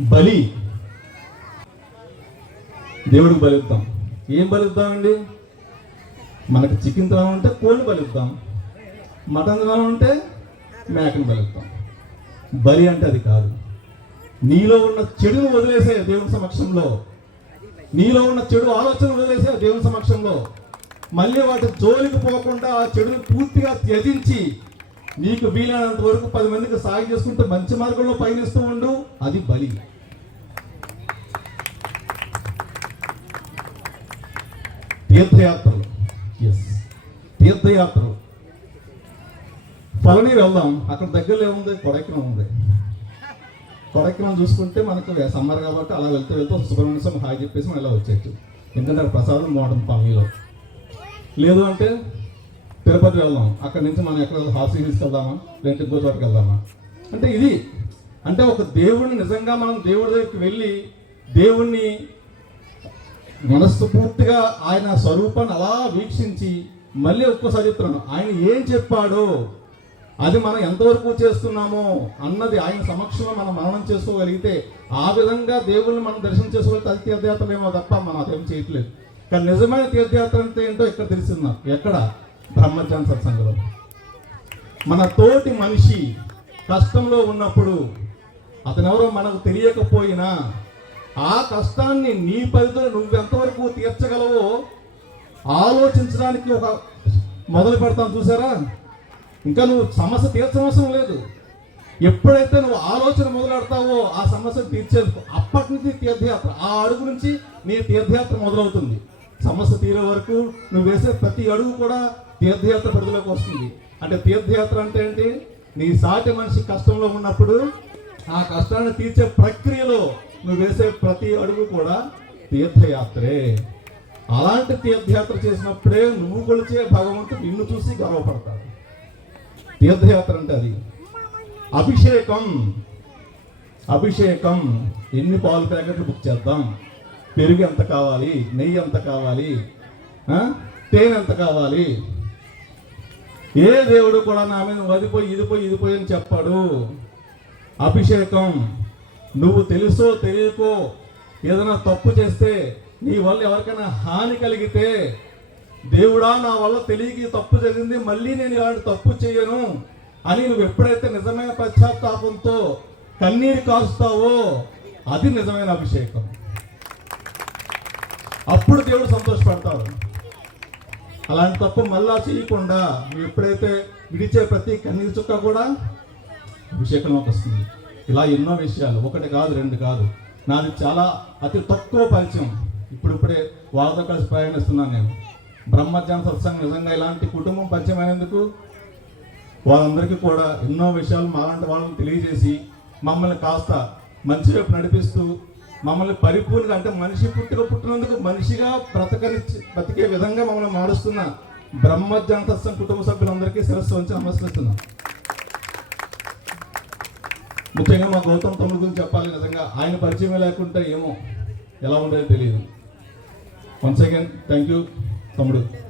బలి. దేవుడికి బలిద్దాం. ఏం బలిద్దామండి మనకు చికెన్ తినాలంటే కోడిని బలిద్దాం. మటన్ తినాలంటే మేకను బలిద్దాం. బలి అంటే అది కాదు. నీలో ఉన్న చెడును వదిలేసే దేవుని సమక్షంలో. నీలో ఉన్న చెడు ఆలోచన వదిలేసే దేవుని సమక్షంలో. మళ్ళీ వాటి జోలికి పోకుండా ఆ చెడును పూర్తిగా త్యజించి నీకు వీలైనంత వరకు పది మందికి సాయం చేసుకుంటూ మంచి మార్గంలో పయనిస్తూ ఉండు. అది బలి. తీర్థయాత్రలు. ఎస్ తీర్థయాత్రలు. పళని వెళ్దాం. అక్కడ దగ్గరలో ఏముంది? కొడైకెనాల్ ఉంది. కొడైకెనాల్ చూసుకుంటే మనకు సమ్మర్ కాబట్టి అలా వెళ్తూ వెళ్తూ సుబ్రహ్మణ్య స్వామి హాయ్ చెప్పేసి మనం ఇలా వచ్చేయచ్చు. ఎందుకంటే ప్రసాదం మోడన్ పళనిలో లేదు అంటే తిరుపతి వెళ్దాం. అక్కడ నుంచి మనం ఎక్కడ హాస్టల్ తీసుకెళ్దామా లేదంటే ఇంకో చోటకి వెళ్దామా? అంటే ఇది అంటే ఒక దేవుడిని నిజంగా మనం దేవుడి దగ్గరికి వెళ్ళి దేవుణ్ణి మనస్ఫూర్తిగా ఆయన స్వరూపాన్ని అలా వీక్షించి మళ్ళీ ఒక్కోసారి చెప్తున్నాను. ఆయన ఏం చెప్పాడో అది మనం ఎంతవరకు చేస్తున్నామో అన్నది ఆయన సమక్షంలో మనం మరణం చేసుకోగలిగితే ఆ విధంగా దేవుల్ని మనం దర్శనం చేసుకోగలిగితే అది తీర్థయాత్రలేమో తప్ప మనం అదేం చేయట్లేదు. కానీ నిజమైన తీర్థయాత్ర అంటే ఏంటో ఇక్కడ తెలిసిందా ఎక్కడ? బ్రహ్మజ్ఞాన సత్సంగంలో మన తోటి మనిషి కష్టంలో ఉన్నప్పుడు అతనెవరో మనకు తెలియకపోయినా ఆ కష్టాన్ని నీ పరిధిలో నువ్వు ఎంతవరకు తీర్చగలవో ఆలోచించడానికి ఒక మొదలు పెడతాను చూసారా? ఇంకా నువ్వు సమస్య తీర్చవసరం లేదు. ఎప్పుడైతే నువ్వు ఆలోచన మొదలెడతావో ఆ సమస్యను తీర్చేందుకు అప్పటి నుంచి తీర్థయాత్ర ఆ అడుగు నుంచి నీ తీర్థయాత్ర మొదలవుతుంది. సమస్య తీరే వరకు నువ్వు వేసే ప్రతి అడుగు కూడా తీర్థయాత్ర పరిధిలోకి వస్తుంది. అంటే తీర్థయాత్ర అంటే ఏంటి? నీ సాటి మనిషి కష్టంలో ఉన్నప్పుడు ఆ కష్టాన్ని తీర్చే ప్రక్రియలో నువ్వు వేసే ప్రతి అడుగు కూడా తీర్థయాత్రే. అలాంటి తీర్థయాత్ర చేసినప్పుడే నువ్వు కొలిచే భగవంతుడు నిన్ను చూసి గర్వపడతాడు. తీర్థయాత్ర అంటే అది. అభిషేకం. అభిషేకం. ఎన్ని పాలు ప్యాకెట్లు బుక్ చేద్దాం? పెరుగు ఎంత కావాలి? నెయ్యి ఎంత కావాలి? తేనె ఎంత కావాలి? ఏ దేవుడు కూడా నా మీద వదిపోయి ఇదిపోయి ఇదిపోయి అని చెప్పాడు. అభిషేకం నువ్వు తెలుసో తెలియకో ఏదైనా తప్పు చేస్తే నీ వల్ల ఎవరికైనా హాని కలిగితే దేవుడా నా వల్ల తెలియక తప్పు జరిగింది మళ్ళీ నేను ఇలాంటి తప్పు చేయను అని నువ్వు ఎప్పుడైతే నిజమైన పశ్చాత్తాపంతో కన్నీరు కారుస్తావో అది నిజమైన అభిషేకం. అప్పుడు దేవుడు సంతోషపడతాడు. అలాంటి తప్పు మళ్ళా చేయకుండా నువ్వు ఎప్పుడైతే విడిచే ప్రతి కన్నీరు చుక్క కూడా అభిషేకంలోకి వస్తుంది. ఇలా ఎన్నో విషయాలు. ఒకటి కాదు రెండు కాదు. నాది చాలా అతి తక్కువ పరిచయం. ఇప్పుడిప్పుడే వాళ్ళతో కలిసి ప్రయాణిస్తున్నాను నేను. బ్రహ్మజ్ఞాన సత్సంగం నిజంగా ఇలాంటి కుటుంబం పరిచయం అయినందుకు వాళ్ళందరికీ కూడా ఎన్నో విషయాలు మాలాంటి వాళ్ళని తెలియజేసి మమ్మల్ని కాస్త మంచి వైపు నడిపిస్తూ మమ్మల్ని పరిపూర్ణంగా అంటే మనిషి పుట్టుక పుట్టినందుకు మనిషిగా బ్రతకరించి బ్రతికే విధంగా మమ్మల్ని మారుస్తున్న బ్రహ్మజ్ఞాన కుటుంబ సభ్యులందరికీ శిరస్సు వంచి నమస్కరిస్తున్నాం. ముఖ్యంగా మా గౌతమ్ తమ్ముడు గురించి చెప్పాలి నిజంగా. ఆయన పరిచయమే లేకుంటే ఏమో ఎలా ఉండేది తెలియదు. వన్స్ అగైన్ థ్యాంక్ యూ తమ్ముడు.